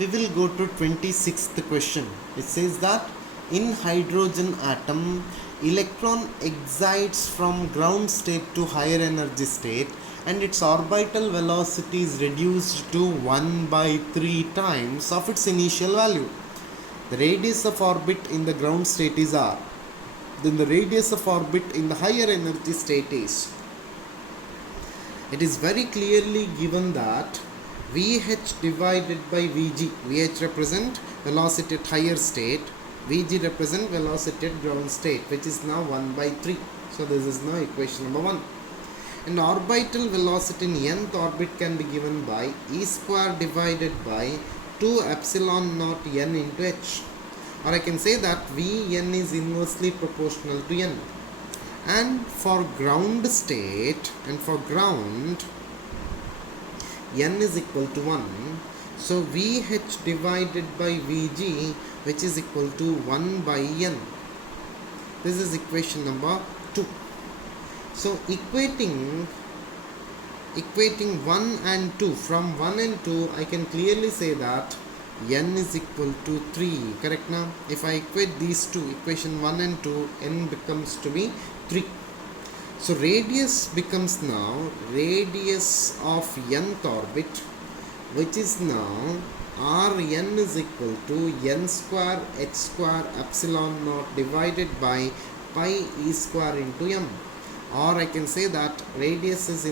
We will go to 26th question. It says that in hydrogen atom, electron excites from ground state to higher energy state and its orbital velocity is reduced to 1 by 3 times of its initial value. The radius of orbit in the ground state is r. Then the radius of orbit in the higher energy state is. It is very clearly given that Vh divided by Vg. Vh represent velocity at higher state, Vg represent velocity at ground state, which is now 1 by 3. So this is now equation number 1. And orbital velocity in nth orbit can be given by E square divided by 2 epsilon naught n into h. Or I can say that Vn is inversely proportional to n. And for ground state and for ground, n is equal to 1. So Vh divided by Vg, which is equal to 1 by n. This is equation number 2. So equating 1 and 2, from 1 and 2 I can clearly say that n is equal to 3. Correct now? If I equate these two, equation 1 and 2, n becomes to be 3. So radius becomes now radius of nth orbit, which is now Rn is equal to n square h square epsilon naught divided by pi e square into m. Or I can say that radius is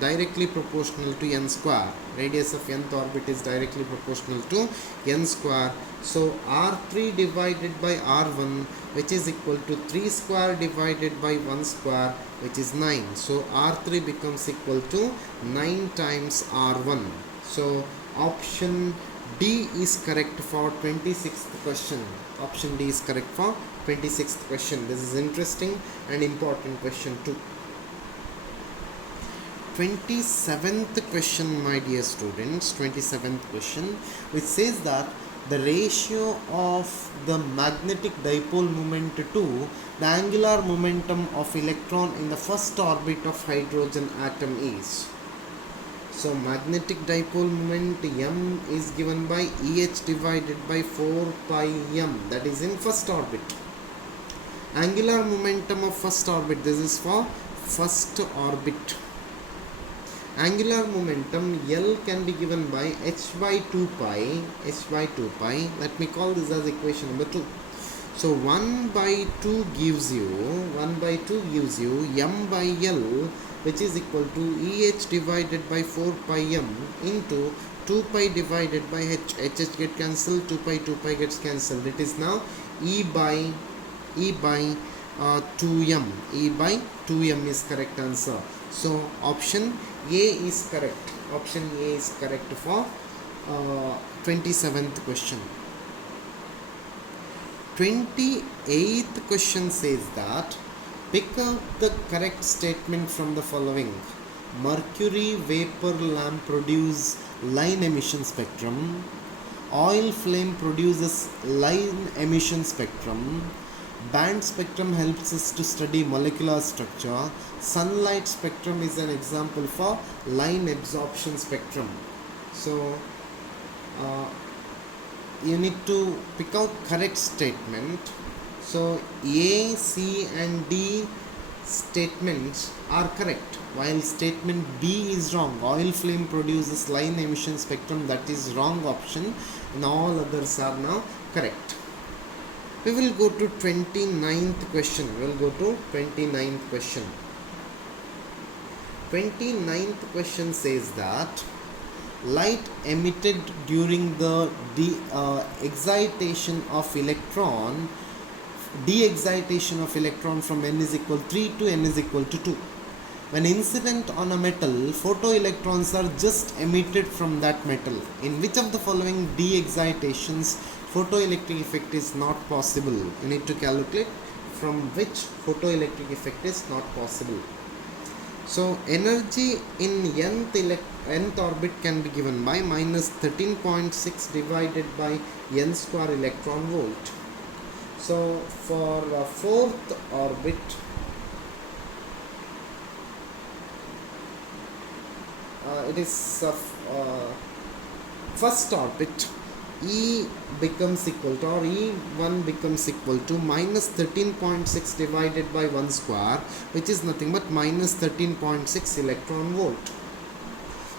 directly proportional to n square. Radius of nth orbit is directly proportional to n square. So r3 divided by r1, which is equal to 3 square divided by 1 square, which is 9. So r3 becomes equal to 9 times r1. So option D is correct for 26th question. Option D is correct for 26th question. This is interesting and important question too. 27th question, my dear students, 27th question, which says that the ratio of the magnetic dipole moment to the angular momentum of electron in the first orbit of hydrogen atom is. So magnetic dipole moment m is given by Eh divided by 4 pi m, that is in first orbit. Angular momentum of first orbit, this is for first orbit. Angular momentum L can be given by h by 2 pi. Let me call this as equation number 2. So 1 by 2 gives you m by L, which is equal to Eh divided by 4 pi m into 2 pi divided by h. H get cancelled, 2 pi gets cancelled. It is now E by 2m. E by 2m is correct answer. So option A is correct. Option A is correct for 27th question. 28th question says that pick up the correct statement from the following. Mercury vapor lamp produces line emission spectrum. Oil flame produces line emission spectrum. Band spectrum helps us to study molecular structure. Sunlight spectrum is an example for line absorption spectrum. So you need to pick out correct statement. So A, C and D statements are correct, while statement B is wrong. Oil flame produces line emission spectrum, that is wrong option, and all others are now correct. We will go to 29th question. 29th question says that light emitted during the de-excitation of electron from n is equal to 3 to n is equal to 2. When incident on a metal, photoelectrons are just emitted from that metal. In which of the following de-excitations photoelectric effect is not possible? You need to calculate from which photoelectric effect is not possible. So energy in nth orbit can be given by minus 13.6 divided by n square electron volt. So for fourth orbit, it is first orbit. E becomes equal to, or E1 becomes equal to minus 13.6 divided by 1 square, which is nothing but minus 13.6 electron volt.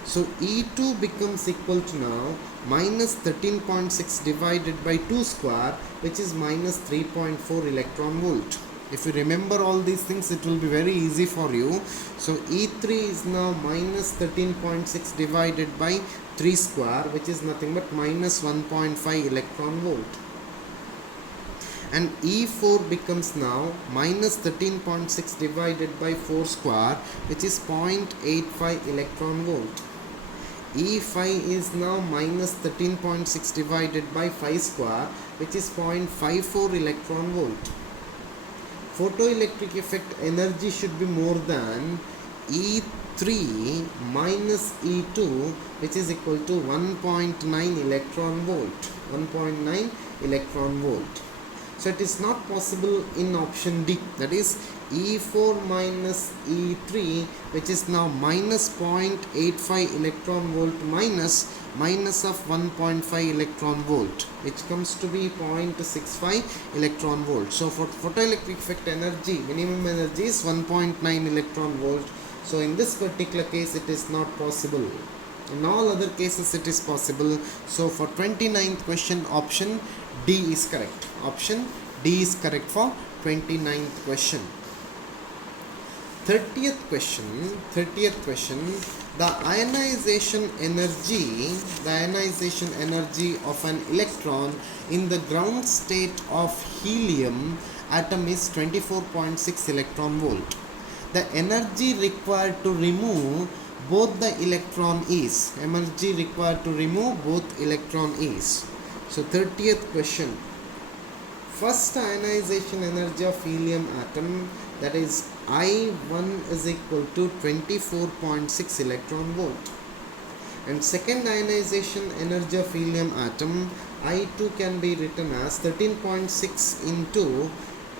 So E2 becomes equal to now minus 13.6 divided by 2 square, which is minus 3.4 electron volt. If you remember all these things, it will be very easy for you. So E3 is now minus 13.6 divided by 3 square, which is nothing but minus 1.5 electron volt. And E4 becomes now minus 13.6 divided by 4 square, which is 0.85 electron volt. E5 is now minus 13.6 divided by 5 square, which is 0.54 electron volt. Photoelectric effect energy should be more than E3 minus E2, which is equal to 1.9 electron volt. 1.9 electron volt. So it is not possible in option D, that is E4 minus E3, which is now minus 0.85 electron volt minus of 1.5 electron volt, which comes to be 0.65 electron volt. So for photoelectric effect energy, minimum energy is 1.9 electron volt. So in this particular case it is not possible. In all other cases it is possible. So for 29th question, option D is correct. Option D is correct for 29th question. 30th question, the ionization energy of an electron in the ground state of helium atom is 24.6 electron volt. The energy required to remove both the electron is, So 30th question, first ionization energy of helium atom, that is I1 is equal to 24.6 electron volt, and second ionization energy of helium atom I2 can be written as 13.6 into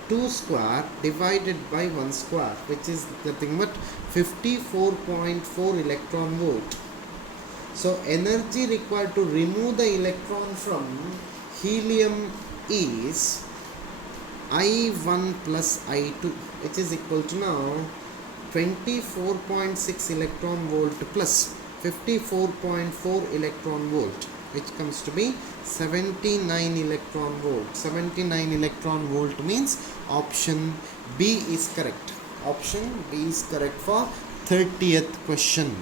2 square divided by 1 square, which is nothing but 54.4 electron volt. So energy required to remove the electron from helium is I1 plus I2, which is equal to now 24.6 electron volt plus 54.4 electron volt, which comes to be 79 electron volt. 79 electron volt means option B is correct. Option B is correct for 30th question.